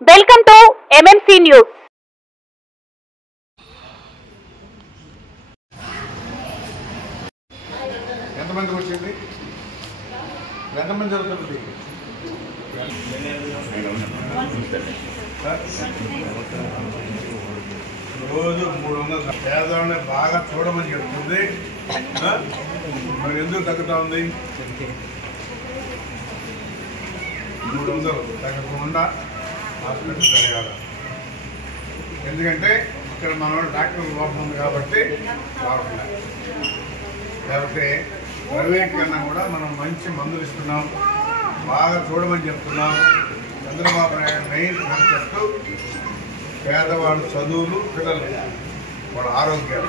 Welcome to MMC news. ఎంతమంది వచ్చింది? ఎంతమంది జరుగుతుంది? రోజు 300 పేదవాళ్ళని బాగా చూడమని చెప్తుంది. మరి ఎందుకు తగ్గుతా ఉంది? 300 తగ్గకుండా హాస్పిటల్ జరగాలి. ఎందుకంటే ఇక్కడ మన డాక్టర్ లోపం ఉంది కాబట్టి రావట్లేదు. లేకపోతే ప్రైవేట్ కన్నా కూడా మనం మంచి మందులు ఇస్తున్నాం, బాగా చూడమని చెప్తున్నాం. చంద్రబాబు నాయుడు మెయిన్ కాన్సెప్ట్ పేదవాళ్ళ చదువులు, పిల్లలు వాళ్ళ ఆరోగ్యాలు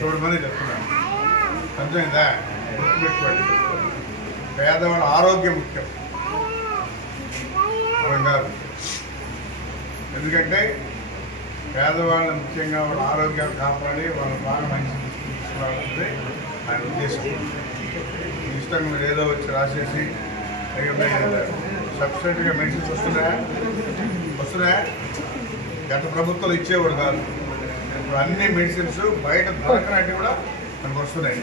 చూడమని చెప్తున్నాం. అర్థమైందా? గుర్తుపెట్టుకోండి, పేదవాళ్ళ ఆరోగ్యం ముఖ్యం మనం కాదు. ఎందుకంటే పేదవాళ్ళని ముఖ్యంగా వాళ్ళ ఆరోగ్యాలు కాపాడి వాళ్ళ బాగా మంచి తీసుకోవాలన్నది ఆయన ఉద్దేశం. ఇష్టంగా మీరు ఏదో వచ్చి రాసేసి సబ్సిడీగా మెడిసిన్స్ వస్తున్నాయా? గత ప్రభుత్వాలు ఇచ్చేవాడు కాదు. ఇప్పుడు అన్ని మెడిసిన్స్ బయట దొరకనట్టు కూడా మనకు వస్తున్నాయి.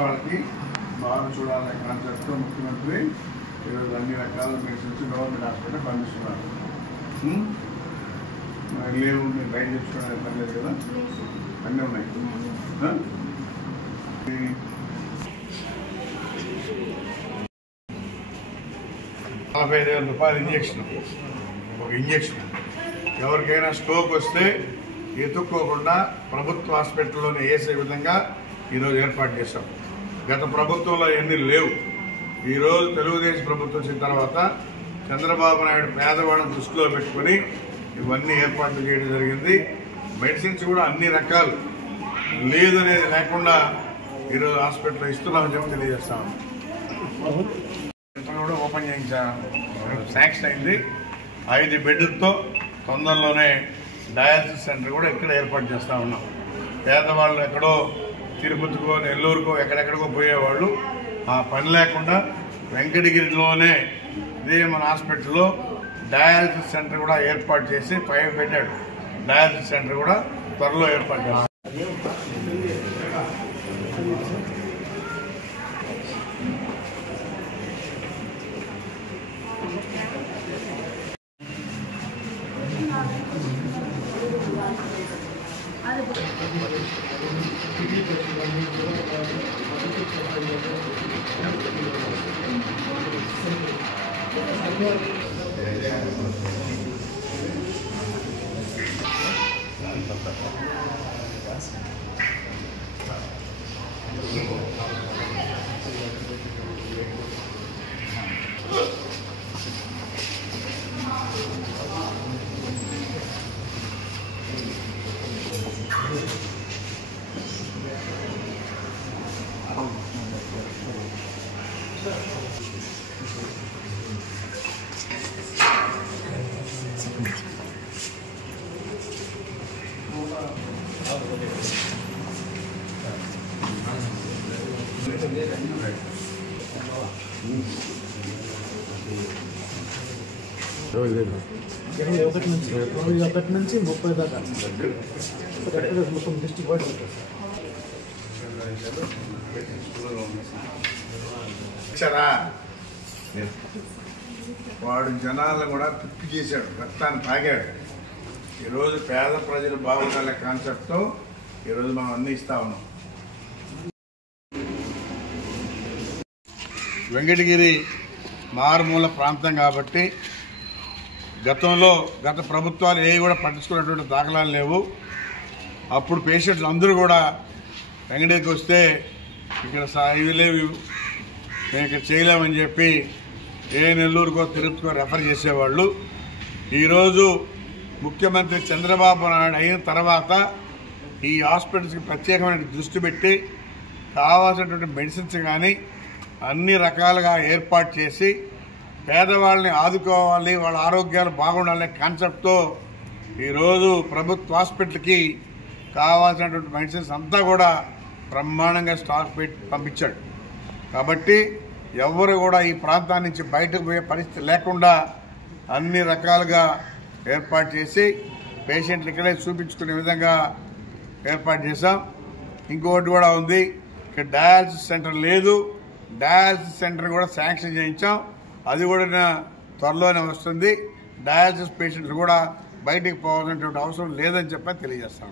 వాళ్ళకి బాగా చూడాలనే కాన్సెప్ట్తో ముఖ్యమంత్రి ఈరోజు అన్ని రకాల మెడిసిన్స్ గవర్నమెంట్ హాస్పిటల్ పంపిస్తున్నారు. లేవు, మీరు బయట తెచ్చుకోవడానికి పని లేదు కదా, అన్నీ ఉన్నాయి. 45,000 రూపాయలు ఇంజక్షన్, ఒక ఇంజక్షన్. ఎవరికైనా స్ట్రోక్ వస్తే ఎత్తుక్కోకుండా ప్రభుత్వ హాస్పిటల్లోనే వేసే విధంగా ఈరోజు ఏర్పాటు చేశాం. గత ప్రభుత్వంలో ఎన్ని లేవు. ఈరోజు తెలుగుదేశం ప్రభుత్వం వచ్చిన తర్వాత చంద్రబాబు నాయుడు పేదవాళ్ళని దృష్టిలో పెట్టుకుని ఇవన్నీ ఏర్పాట్లు చేయడం జరిగింది. మెడిసిన్స్ కూడా అన్ని రకాలు లేదనేది లేకుండా ఈరోజు హాస్పిటల్లో ఇస్తున్నామని చెప్పి తెలియజేస్తాం. కూడా ఓపెన్ చేయించాం, శాంక్షన్ అయింది. 5 బెడ్లతో తొందరలోనే డయాలసిస్ సెంటర్ కూడా ఇక్కడ ఏర్పాటు చేస్తూ ఉన్నాం. పేదవాళ్ళు ఎక్కడో తిరుపతికో, నెల్లూరుకో, ఎక్కడెక్కడికో పోయేవాళ్ళు ఆ పని లేకుండా వెంకటగిరిలోనే ఇదే మన హాస్పిటల్లో డయాలసిస్ సెంటర్ కూడా ఏర్పాటు చేసి 5 బెడెడ్ డయాలసిస్ సెంటర్ కూడా త్వరలో ఏర్పాటు చేస్తాం. ఒకటి నుంచి 30 దాకా మొత్తం డిస్ట్రిక్ట్ వైడ్ వాడు జనాలను కూడా పిప్పి చేశాడు, రక్తాన్ని తాగాడు. ఈరోజు పేద ప్రజలు బాగుండాలనే కాన్సెప్ట్తో ఈరోజు మనం అందిస్తా ఉన్నాం. వెంకటగిరి మారుమూల ప్రాంతం కాబట్టి గత ప్రభుత్వాలు ఏవి కూడా పట్టించుకున్నటువంటి దాఖలాలు లేవు. అప్పుడు పేషెంట్లు అందరూ కూడా వెంకటగిరికి వస్తే ఇక్కడ ఇవి లేవు, మేము ఇక్కడ చేయలేమని చెప్పి నెల్లూరుకో తిరుపతికో రెఫర్ చేసేవాళ్ళు. ఈరోజు ముఖ్యమంత్రి చంద్రబాబు నాయుడు అయిన తర్వాత ఈ హాస్పిటల్స్కి ప్రత్యేకమైన దృష్టి పెట్టి కావాల్సినటువంటి మెడిసిన్స్ కానీ అన్ని రకాలుగా ఏర్పాటు చేసి పేదవాళ్ళని ఆదుకోవాలి, వాళ్ళ ఆరోగ్యాలు బాగుండాలనే కాన్సెప్ట్తో ఈరోజు ప్రభుత్వ హాస్పిటల్కి కావాల్సినటువంటి మెడిసిన్స్ అంతా కూడా బ్రహ్మాండంగా స్టాక్ పెట్టి పంపించాడు. కాబట్టి ఎవరు కూడా ఈ ప్రాంతాన్ని నుంచి బయటకు పోయే పరిస్థితి లేకుండా అన్ని రకాలుగా ఏర్పాటు చేసి పేషెంట్లు ఇక్కడే చూపించుకునే విధంగా ఏర్పాటు చేశాం. ఇంకొకటి కూడా ఉంది, ఇక్కడ డయాలసిస్ సెంటర్ లేదు, డయాలసిస్ సెంటర్ కూడా శాంక్షన్ చేయించాం. అది కూడా త్వరలోనే వస్తుంది. డయాలసిస్ పేషెంట్లు కూడా బయటికి పోవాల్సినటువంటి అవసరం లేదని చెప్పి తెలియజేస్తాం.